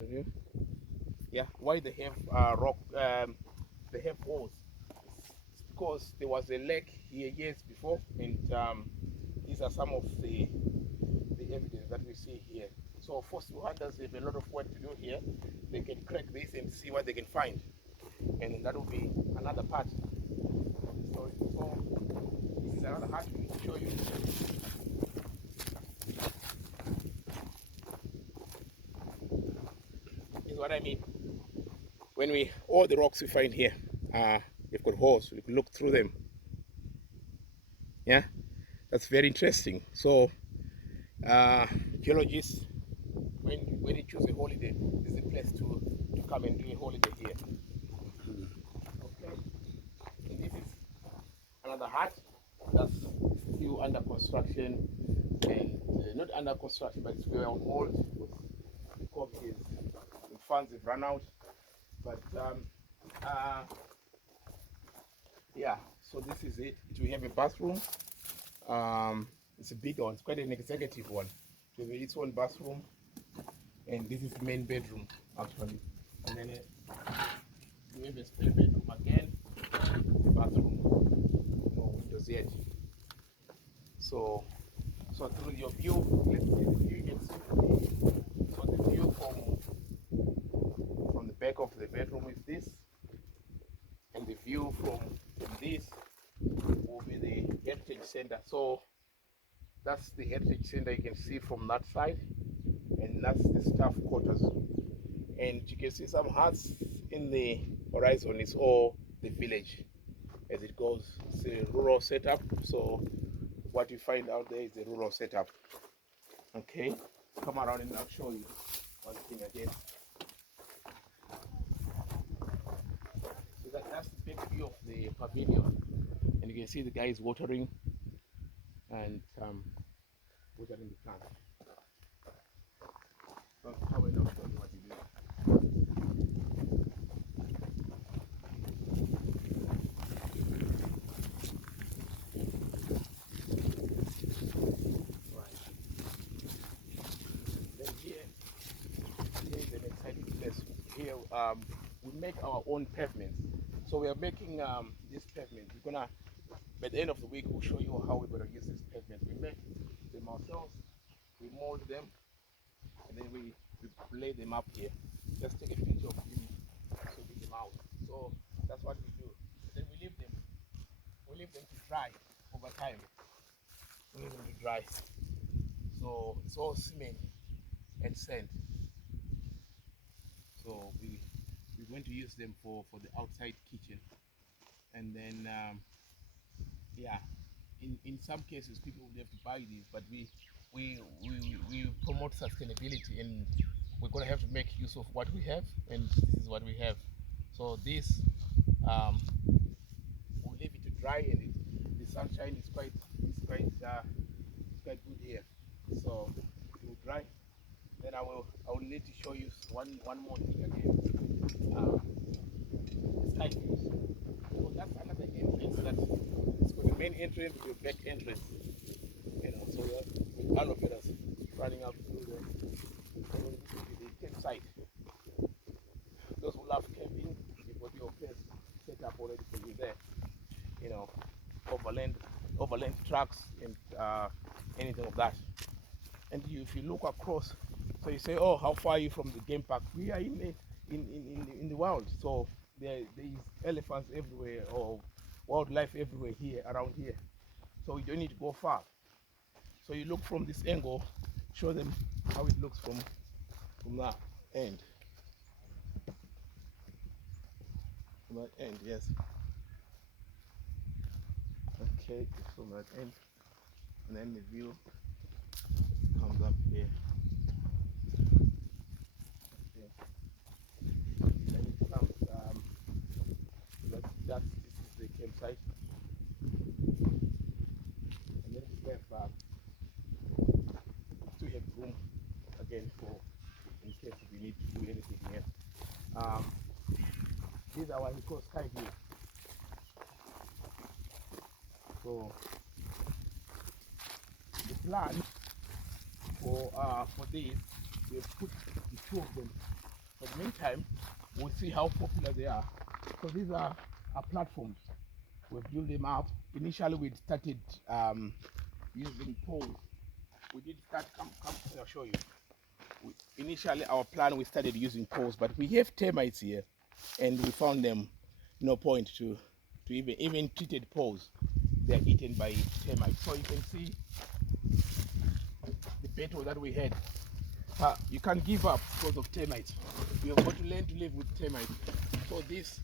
Mhm. Yeah, why they have rock? They have holes. It's because there was a lake here years before, and these are some of the evidence that we see here. So fossil hunters have a lot of work to do here. They can crack this and see what they can find, and that will be another part of the story. So this is another hut we will show you. This is what I mean. When we all the rocks we find here, they've got holes. We can look through them. Yeah, that's very interesting. So uh, geologists, when they choose a holiday, this is a place to come and do a holiday here. Okay, and this is another hut that's still under construction, and not under construction, but it's very on hold because the funds have run out. But uh, yeah, so this is it. We have a bathroom. It's a big one. It's quite an executive one. We have its own bathroom, and this is the main bedroom actually. And then we have a spare bedroom again, bathroom, no windows yet. So, so through your view, let's see the view. You can see so the view from the back of the bedroom is this, and the view from this will be the heritage center. So that's the heritage center you can see from that side, and that's the staff quarters. And you can see some huts in the horizon. It's all the village as it goes. It's a rural setup. So what you find out there is the rural setup. Okay, come around and I'll show you one thing again. So that's the big view of the pavilion, and you can see the guys watering and watering the plant. So come and I'll show you what you do. Right. Then here is an exciting place. Here we make our own pavements. So we are making this pavement. We're gonna by the end of the week we'll show you how we're gonna use this pavement. We make them ourselves, we mold them, and then we lay them up here. Just take a picture of him sorting them out. So that's what we do. Then we leave them. We leave them to dry over time. We leave them to dry. So it's all cement and sand. So we're going to use them for the outside kitchen, and then yeah, in some cases people would have to buy these, but we promote sustainability, and we're going to have to make use of what we have, and this is what we have. So this um, we'll leave it to dry, and the sunshine is it's quite good here. So it will dry. Then I will need to show you one more thing again. Um, sky views. So that's another entrance that it's got the main entrance with the back entrance. So with aloe veras running up through the campsite. Those who love camping, you've got your place set up already for you there. You know, overland overland trucks and anything of that. And if you look across, so you say, oh, how far are you from the game park? We are in the wild. So there is elephants everywhere or wildlife everywhere here around here. So you don't need to go far. So you look from this angle, show them how it looks from that end. From that end, yes. Okay, it's from that end, and then the view comes up here. Okay. Then it comes. This is the campsite, and then we have to have room again for in case we need to do anything here. Um, these are what we call sky view. So the plan for these, we have put the two of them For the meantime, we'll see how popular they are. So these are our platforms. We've built them up. Initially, we started using poles. We did start, come, I'll show you. Initially, our plan, we started using poles, but we have termites here, and we found them no point to even treated poles. They're eaten by termites. So you can see the battle that we had. You can't give up because of termites. We have got to learn to live with termites. So this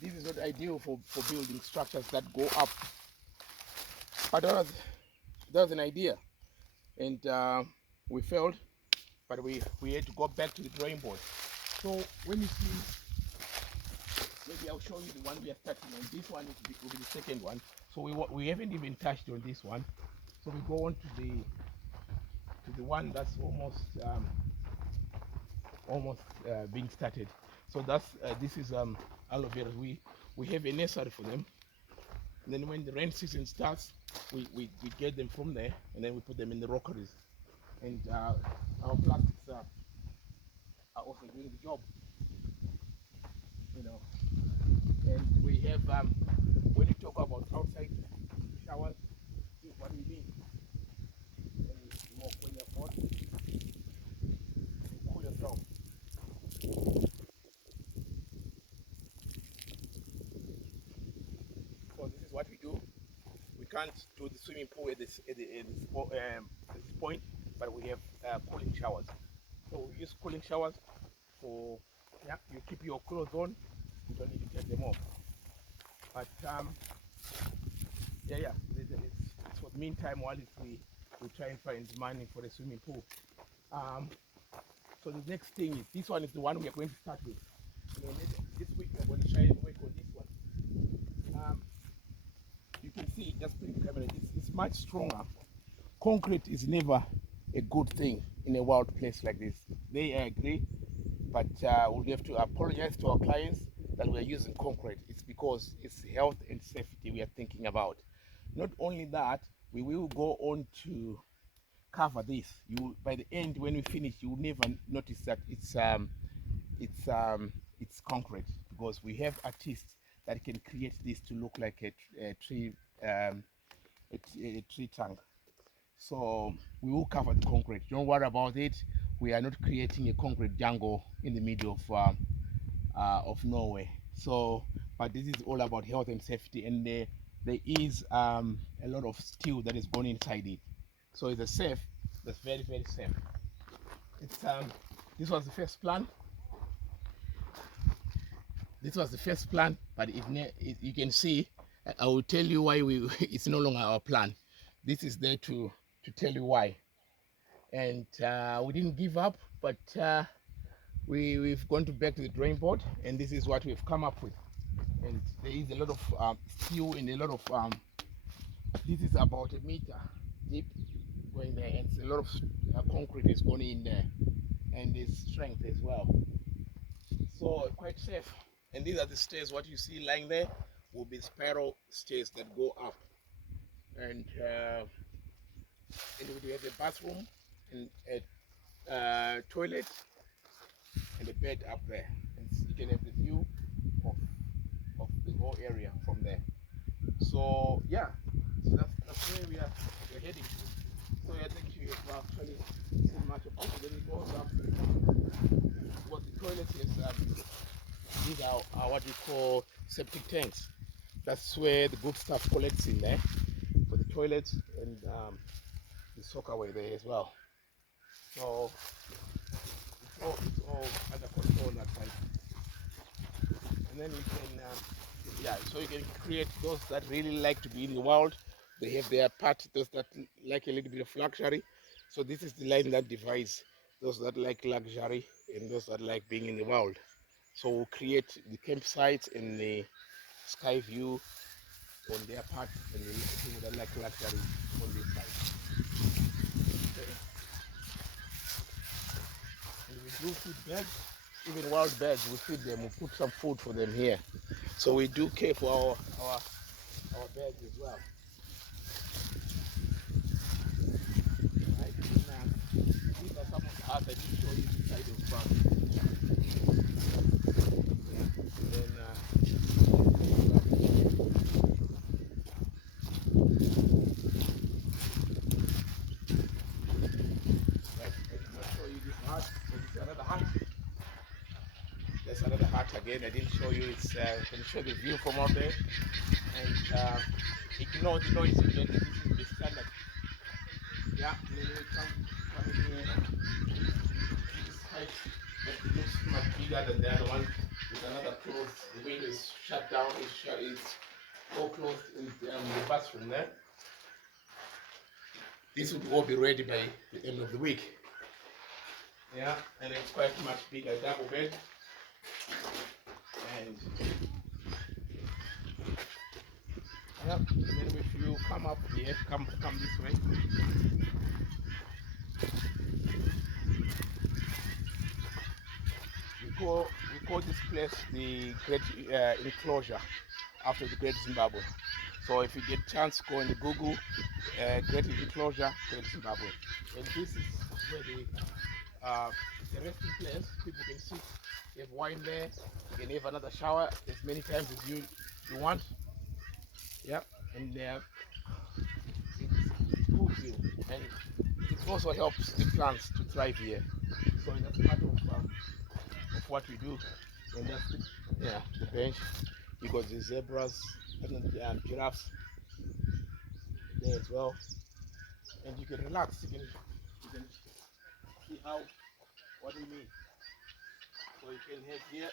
is not ideal for building structures that go up. But that was an idea, and we failed. But we had to go back to the drawing board. So when you see, maybe I'll show you the one we are starting on. This one will be the second one. So we haven't even touched on this one. So we go on to the one that's almost being started. So that's this is aloe vera. We have a nursery for them. And then when the rain season starts, we get them from there, and then we put them in the rockeries. And our plastics are also doing the job, you know. And we have, when you talk about outside showers, this is what we mean. When you walk, when you're hot, you cool yourself. So this is what we do. We can't do the swimming pool at this point, but we have cooling showers. So we use cooling showers for, yeah, you keep your clothes on, you don't need to take them off. But it's for the meantime while we try and find money for the swimming pool. So the next thing is, this one is the one we are going to start with. This week we're going to try and work on this one. You can see, just bring the camera, it's much stronger. Concrete is never a good thing in a wild place like this. They agree, but we'll have to apologize to our clients that we're using concrete. It's because it's health and safety we are thinking about. Not only that, we will go on to cover this. By the end, when we finish, you will never notice that it's concrete, because we have artists that can create this to look like a tree trunk. So we will cover the concrete. Don't worry about it. We are not creating a concrete jungle in the middle of Norway. So, but this is all about health and safety, and there is a lot of steel that is gone inside it. So it's a safe. That's very, very safe. It's this was the first plan. This was the first plan, but you can see. I will tell you why it's no longer our plan. This is there to tell you why. And we didn't give up, but we've gone back to the drawing board, and this is what we've come up with. And there is a lot of steel and a lot of this is about a meter deep going there, and a lot of concrete is going in there, and there's strength as well. So quite safe. And these are the stairs. What you see lying there will be spiral stairs that go up, and we have a bathroom and a toilet and a bed up there, and you can have the view of the whole area from there. So yeah, so that's where we're heading to. So I think you have actually seen much of it. Then it goes up. What the toilet is, these are what we call septic tanks. That's where the good stuff collects in there for the toilets, and the soakaway there as well. So it's all under control on that side. And then we can, so you can create those that really like to be in the wild. They have their part, those that like a little bit of luxury. So this is the line that divides those that like luxury and those that like being in the wild. So we'll create the campsites and the sky view on their part, and the people that like luxury on this side. Okay. And we do feed birds, even wild birds. We feed them. We put some food for them here. So we do care for our birds as well. Right. These are some of the huts I did show you the side of hut. There's another hut again. I didn't show you. It's can show the view from out there. And ignore the noise again. This is the standard. Yeah. And then we come in here. This height that looks much bigger than the other one. There's another closed. The window is shut down. It's all closed in the bathroom there. This would all be ready by the end of the week. Yeah, and it's quite much bigger, double bed. And yeah, and then if you come up here, come this way. We call this place the Great Enclosure after the Great Zimbabwe. So if you get a chance, go into Google Great Enclosure, Great Zimbabwe. And this is where it's a resting place. People can sit, you have wine there, you can have another shower as many times as you want. Yeah, and it cools you, and it also helps the plants to thrive here. So that's part of what we do. And that's the bench. You got the zebras and giraffes there as well, and you can relax. You can see what we mean. So you can have here.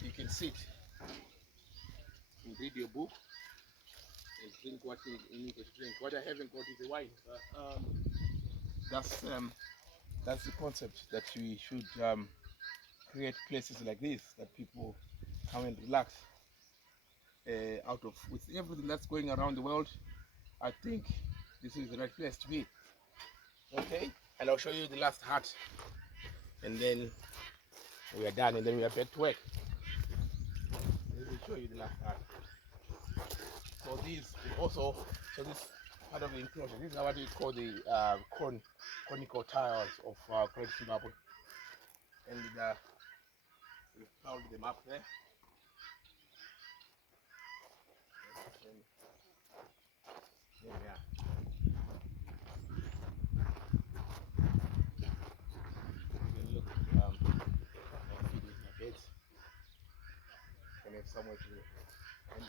You can sit and read your book and drink what you need to drink. What I haven't got is the wine. That's the concept, that we should create places like this that people come and relax. Out of with everything that's going around the world, I think this is the right place to be. Okay, and I'll show you the last hut, and then we are done, and then we are back to work. Let me show you the last hut. So this part of the enclosure. This is what we call the conical tiles of Great Zimbabwe, and we piled them up there. There we are. You can look feed with my beds. Can have somewhere to live. And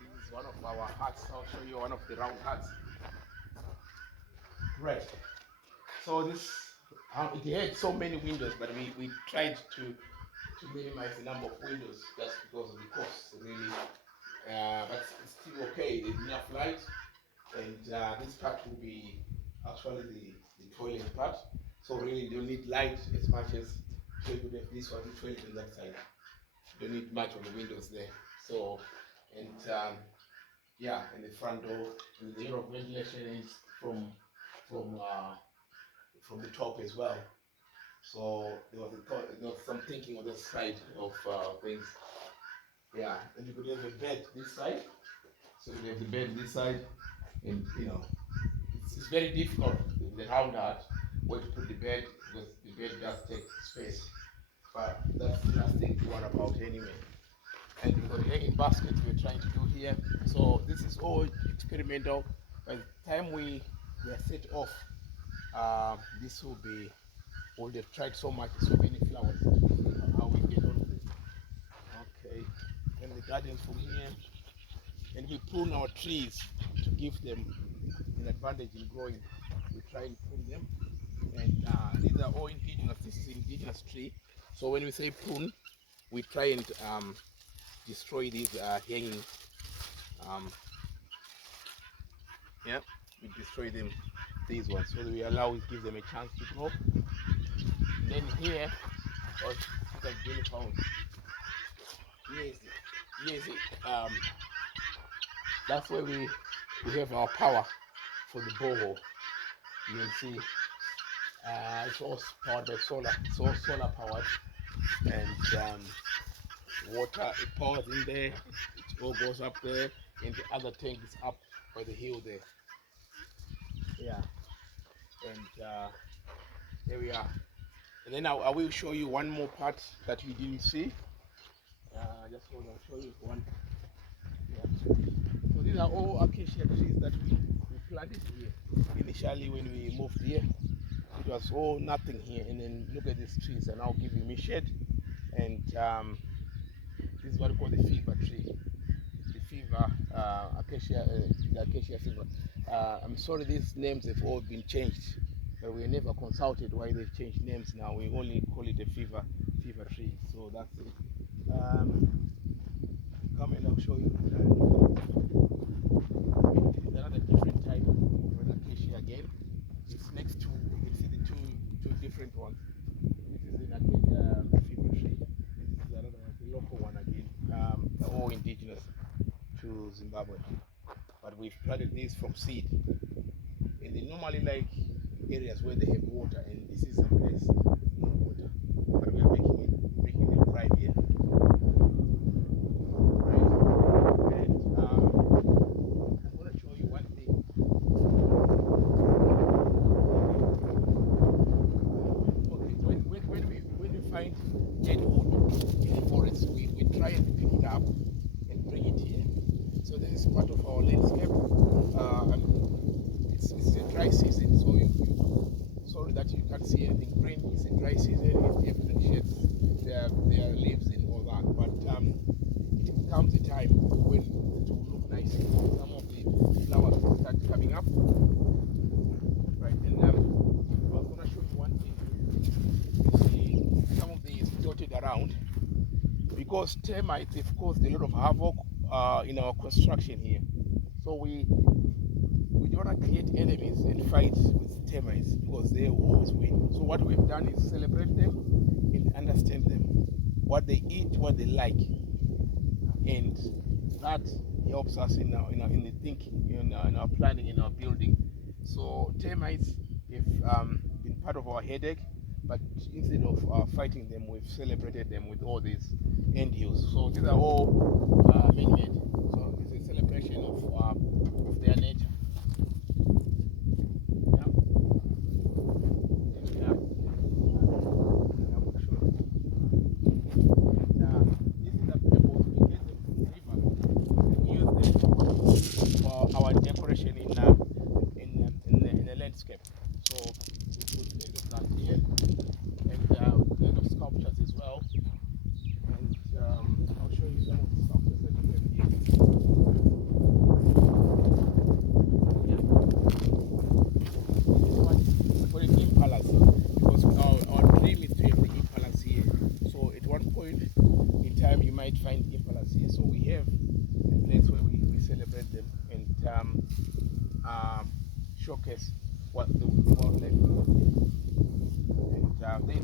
this is one of our huts. I'll show you one of the round huts. Right. So this it had so many windows, but we tried to minimize the number of windows just because of the cost, really. But it's still okay. There's enough light, and this part will be actually the toilet part. So really, you don't need light as much as you could have this one, the toilet on that side. You don't need much of the windows there. So, and and the front door, and the air of ventilation is from the top as well. So there was some thinking on the side of things. Yeah, and you could have a bed this side. So you have the bed this side, and it's very difficult with the round hut where to put the bed, because the bed does take space. But that's the last thing to worry about anyway. And we've got hanging baskets we're trying to do here. So this is all experimental. By the time we are set off, this will be, we'll have tried so many flowers. How we get on with it. Okay. And the gardens from here. And we prune our trees to give them an advantage in growing. We try and prune them. And these are all indigenous. This is indigenous tree. So when we say prune, we try and destroy these hanging. We destroy them, these ones, so that we give them a chance to grow. And then here, that's where we have our power for the borehole. You can see it's all powered by solar. It's all solar powered, and water, it powers in there, it all goes up there, and the other tank is up by the hill there. Yeah, and there we are. And then I will show you one more part that we didn't see. Just hold on, I'll show you one. Yeah. So these are all acacia trees that we planted here initially when we moved here. it was all nothing here, and then look at these trees are now giving me shade. And this is what we call the fever tree, the fever acacia, the acacia fever. I'm sorry, these names have all been changed, but we never consulted why they've changed names. Now we only call it a fever tree. So that's it. Come and I'll show you. Another different type of acacia again. It's next to, you can see the two different ones. This is an acacia fever tree. This is another, the local one again. They're all indigenous to Zimbabwe, but we've planted these from seed. And they normally like areas where they have water, and this is a place with no water, but we are making them thrive here. Right? And I'm going to show you one thing. Okay, when we find dead wood in the forest, we try and pick it up and bring it here. So this is part of our landscape. It's a dry season, so sorry that you can't see anything green. It's a dry season. Everything sheds their leaves and all that. But it comes a time when it will look nice. Some of the flowers will start coming up. Right, and I was going to show you one thing. You see some of these dotted around, because termites have caused a lot of havoc in our construction here. So we don't want to create enemies and fight with termites, because they always win. So what we've done is celebrate them and understand them, what they eat, what they like, and that helps us in the thinking, in our planning, in our building. So termites have been part of our headache, but instead of fighting them, we've celebrated them with all these end use. So these are all man-made. So it's a celebration of their nature. Yeah. Yeah. This is the pebbles we get them from the river. We use them for our decoration in the landscape. So we put plenty of that here, and plenty of sculptures as well. And I'll show you some of the sculptures that we have here. Yeah. This one for the impalas, because our dream is to have the impalas here. So at one point in time, you might find impalas here. So we have a place where we celebrate them and showcase what the wildlife is. And they